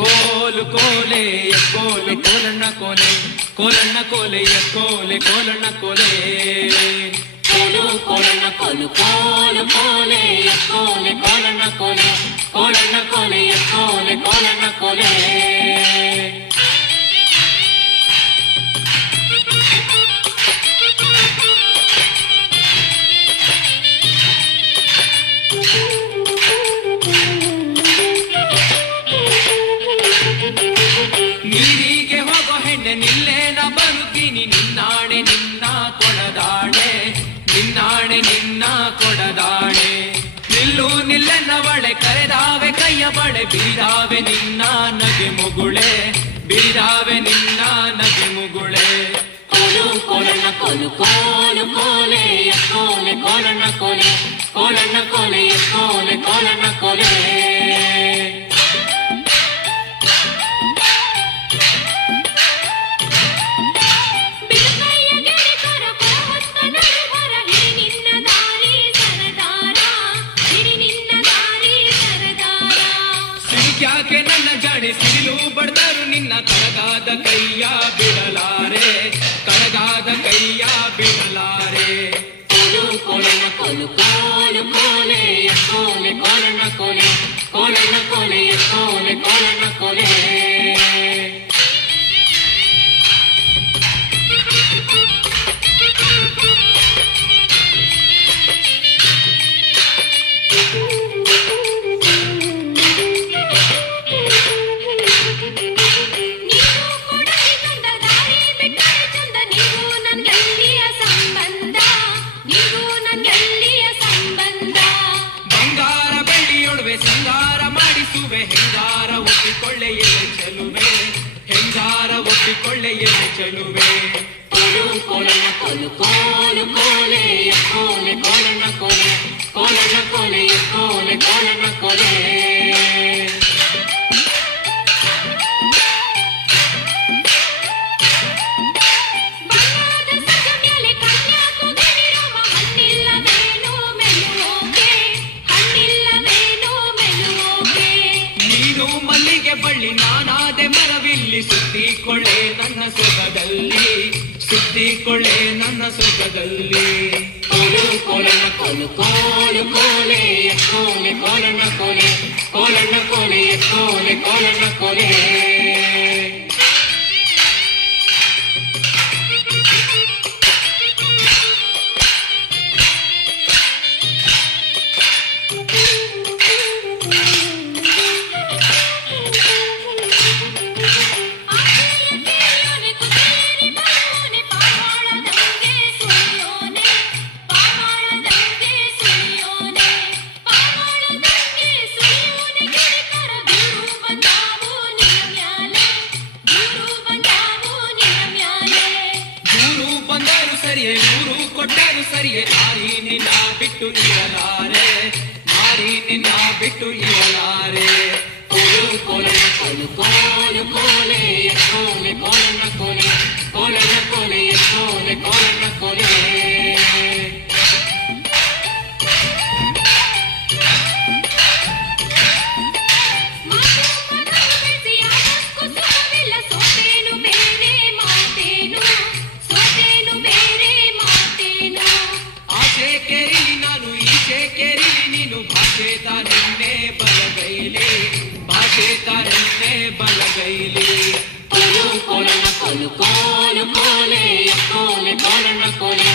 ಕೋಲು ಕೋಲೆ ಕೋಲೆ ಕೋಲಣ್ಣ ಕೋಲೆ ಕೋಲಣ್ಣ ಕೋಲೆ ಕೋಲೆ ಕೋಲಣ್ಣ ಕೋಲೆ ಕೋಲು ಕೋಲಣ್ಣ ಕೋಲು ಕೋಲು ಕೋಲೆ ಕೋಲೆ ಕೋಲಣ್ಣ ಕೋಲೆ ಕೋಲಣ್ಣ ಕೋಲೆ ಕೋಲೆ ಕೋಲಣ್ಣ ಕೋಲೆ ನೀರಿಗೆ ಹೋಗೋ ಹೆಣ್ಣೆ ನಿಲ್ಲೇನ ಬರುತ್ತೀನಿ ನಿನ್ನಾಣೆ ನಿನ್ನ ಕೊಡದಾಣೆ ನಿನ್ನಾಣೆ ನಿನ್ನ ಕೊಡದಾಣೆ ನಿಲ್ಲು ನಿಲ್ಲೆನ್ನವಳೆ ಕರೆದಾವೆ ಕೈಯ ಬಳೆ ಬೀರಾವೆ ನಿನ್ನ ನಗೆ ಮುಗುಳೆ ಬೀರಾವೆ ನಿನ್ನ ನಗೆ ಮುಗುಳೆ ಕೋಲು ಕೋಲಣ್ಣ ಕೋಲು ಕೋಲು ಕೋಲೆ ಕೋಲೆ ಕೋಲಣ್ಣ ಕೋಲೆ ಕೋಲಣ್ಣ ಕೋಲೆ ಕೋಲೆ ಕೋಲಣ್ಣ ಕೋಲೆ ಯಾಕೆ ನನ್ನ ಜಾಣೆ ಸಿಡಿಲು ಬಡ್ದರು ನಿನ್ನ ಕರಗಾದ ಕೈಯ ಬಿಡಲಾರೆ ಕರಗಾದ ಕೈಯ ಬಿಡಲಾರೆ ಕೋಲು ಕೋಲಣ್ಣ ಕೋಲು ಕೋಲು ಕೋಲೆ ಕೋಲೆ ಕೋಲಣ್ಣ ಕೋಲೆ ಕೋಲಣ್ಣ ಕೋಲೆ ಕೋಲೆ ಕೋಲಣ್ಣ ಕೋಲೆ ಸಿಂಗಾರ ಮಾಡಿಸುವೆ ಹೆಂಗಾರ ಒಪ್ಪಿಕೊಳ್ಳೆ ಎಲೆ ಚೆಲುವೆ ಹೆಂಗಾರ ಒಪ್ಪಿಕೊಳ್ಳೆ ಎಲೆ ಚೆಲುವೆ ಕೋಲು ಕೋಲಣ್ಣ ಕೋಲು ಕೋಲು ಕೋಲೆ ಕೋಲೆ ಕೋಲಣ್ಣ ಕೋಲೆ ಕೋಲಣ್ಣ ಕೋಲೆ ಕೋಲೆ ಕೋಲಣ್ಣ ಕೋಲೆ ಮಲ್ಲಿಗೆ ಬಳ್ಳಿ ನಾನಾದೆ ಮರವಿಲ್ಲಿ ಸುತ್ತಿಕೊಳ್ಳೆ ನನ್ನ ಸೊಗದಲ್ಲಿ ಸುತ್ತಿಕೊಳ್ಳೆ ನನ್ನ ಸೊಗದಲ್ಲಿ ಕೋಲು ಕೋಲಣ್ಣ ಕೋಲು ಕೋಲು ಕೋಲೆ ಕೋಲೆ ಕೋಲಣ್ಣ ಕೋಲೆ ಕೋಲಣ್ಣ ಕೋಲೆ ಕೋಲೆ ಕೋಲಣ್ಣ ಕೋಲೆ ಸರಿಯೇ ಊರು ಕೊಟ್ಟರು ಸರಿಯೇ ಮಾರಿ ನಿನ್ನ ಬಿಟ್ಟು ಇರಲಾರೆ ಮಾರಿ ನಿನ್ನ ಬಿಟ್ಟು ಇರಲಾರೆ ಕೋಲು ಕೋಲಣ್ಣ ಕೋಲು ಕೋಲು ಕೋಲೆ ಕೋಲೆ ಕೋಲಣ್ಣ ಕೋಲೆ ಕೋಲಣ್ಣ ಕೋಲೆ ಕೋಲೆ ಕೋಲಣ್ಣ ಕೋಲೆ ಭಾಷೆ ತಾರನ್ನೇ ಬಲಗೈಲಿ ಭಾಷೆ ತಾರನ್ನೇ ಬಲಗೈಲಿ ಕೋಲು ಕೋಲಣ್ಣ ಕೋಲು ಕೋಲು ಕೋಲೆ ಕೋಲೆ ಕೋಲಣ್ಣ ಕೋಲೆ